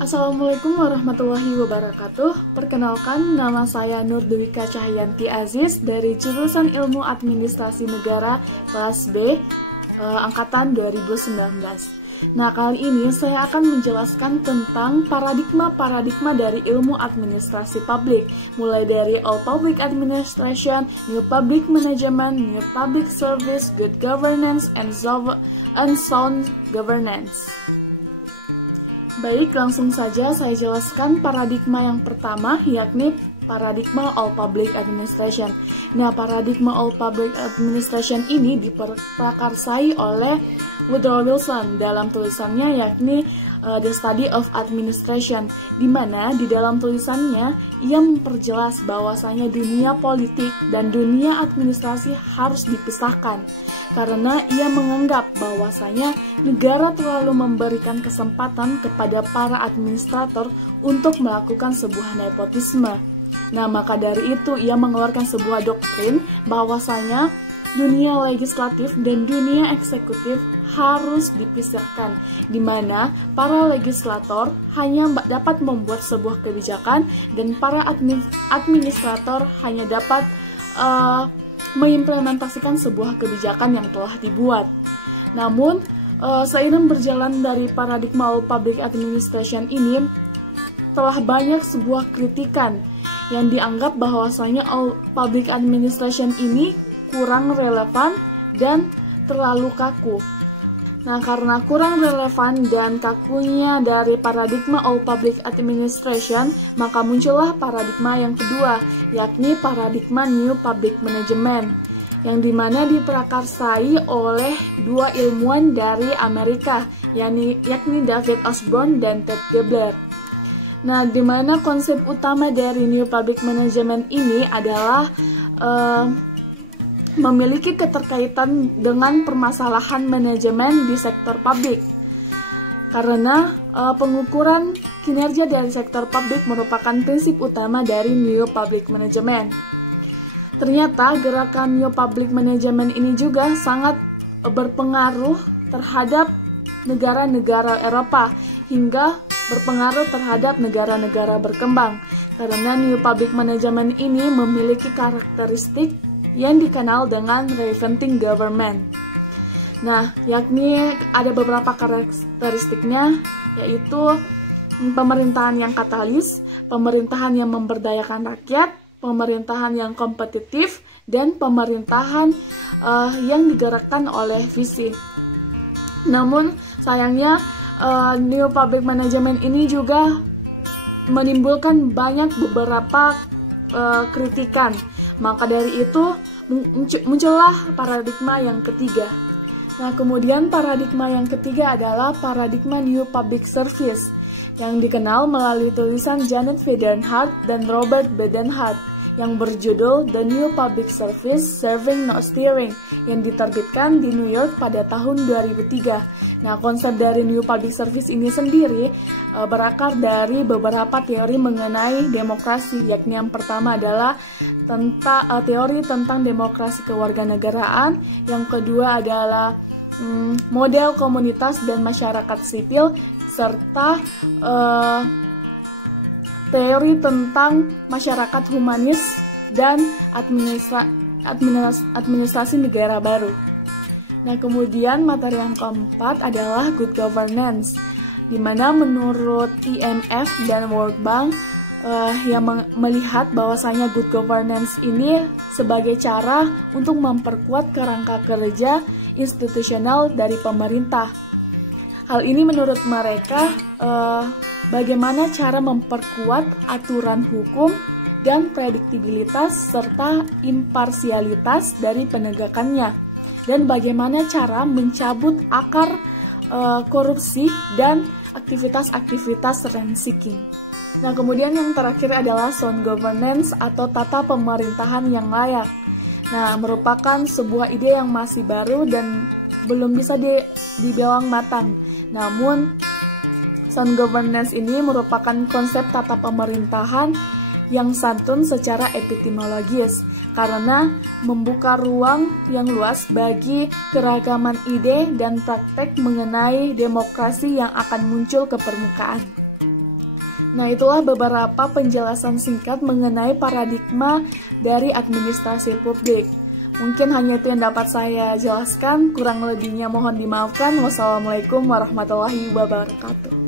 Assalamualaikum warahmatullahi wabarakatuh. Perkenalkan, nama saya Nurdewika Cahyanti Aziz dari jurusan Ilmu Administrasi Negara kelas B, angkatan 2019. Nah, kali ini saya akan menjelaskan tentang paradigma-paradigma dari ilmu administrasi publik, mulai dari All Public Administration, New Public Management, New Public Service, Good Governance, and Sound Governance. Baik, langsung saja saya jelaskan paradigma yang pertama, yakni paradigma All Public Administration. Nah, paradigma All Public Administration ini diprakarsai oleh Woodrow Wilson dalam tulisannya, yakni The Study of Administration, di mana di dalam tulisannya ia memperjelas bahwasanya dunia politik dan dunia administrasi harus dipisahkan, karena ia menganggap bahwasanya negara terlalu memberikan kesempatan kepada para administrator untuk melakukan sebuah nepotisme. Nah, maka dari itu ia mengeluarkan sebuah doktrin bahwasanya dunia legislatif dan dunia eksekutif harus dipisahkan, di mana para legislator hanya dapat membuat sebuah kebijakan dan para administrator hanya dapat mengimplementasikan sebuah kebijakan yang telah dibuat. Namun, seiring berjalan dari paradigma All Public Administration ini, telah banyak sebuah kritikan yang dianggap bahwasanya All Public Administration ini kurang relevan dan terlalu kaku. Nah, karena kurang relevan dan kakunya dari paradigma All Public Administration, maka muncullah paradigma yang kedua, yakni paradigma New Public Management, yang dimana diprakarsai oleh dua ilmuwan dari Amerika, yakni David Osborne dan Ted Gebler. Nah, dimana konsep utama dari New Public Management ini adalah memiliki keterkaitan dengan permasalahan manajemen di sektor publik. Karena pengukuran kinerja dari sektor publik merupakan prinsip utama dari New Public Management. Ternyata gerakan New Public Management ini juga sangat berpengaruh terhadap negara-negara Eropa hingga berpengaruh terhadap negara-negara berkembang. Karena New Public Management ini memiliki karakteristik yang dikenal dengan Regenting Government. Nah, yakni ada beberapa karakteristiknya, yaitu pemerintahan yang katalis, pemerintahan yang memberdayakan rakyat, pemerintahan yang kompetitif, dan pemerintahan yang digerakkan oleh visi. Namun, sayangnya New Public Management ini juga menimbulkan banyak beberapa kritikan. Maka dari itu muncullah paradigma yang ketiga. Nah, kemudian paradigma yang ketiga adalah paradigma New Public Service yang dikenal melalui tulisan Janet Feidenhart dan Robert Badenhart yang berjudul The New Public Service Serving No Steering yang diterbitkan di New York pada tahun 2003. Nah, konsep dari New Public Service ini sendiri berakar dari beberapa teori mengenai demokrasi, yakni yang pertama adalah teori tentang demokrasi kewarganegaraan, yang kedua adalah model komunitas dan masyarakat sipil, serta teori tentang masyarakat humanis dan administrasi negara baru. Nah, kemudian materi yang keempat adalah Good Governance, di mana menurut IMF dan World Bank yang melihat bahwasanya Good Governance ini sebagai cara untuk memperkuat kerangka kerja institusional dari pemerintah. Hal ini menurut mereka bagaimana cara memperkuat aturan hukum dan prediktibilitas serta imparsialitas dari penegakannya, dan bagaimana cara mencabut akar korupsi dan aktivitas-aktivitas rent seeking. Nah, kemudian yang terakhir adalah Sound Governance atau tata pemerintahan yang layak. Nah, merupakan sebuah ide yang masih baru dan belum bisa dibilang matang. Namun, Sound Governance ini merupakan konsep tata pemerintahan yang santun secara epistemologis, karena membuka ruang yang luas bagi keragaman ide dan praktek mengenai demokrasi yang akan muncul ke permukaan. Nah, itulah beberapa penjelasan singkat mengenai paradigma dari administrasi publik. Mungkin hanya itu yang dapat saya jelaskan, kurang lebihnya mohon dimaafkan. Wassalamualaikum warahmatullahi wabarakatuh.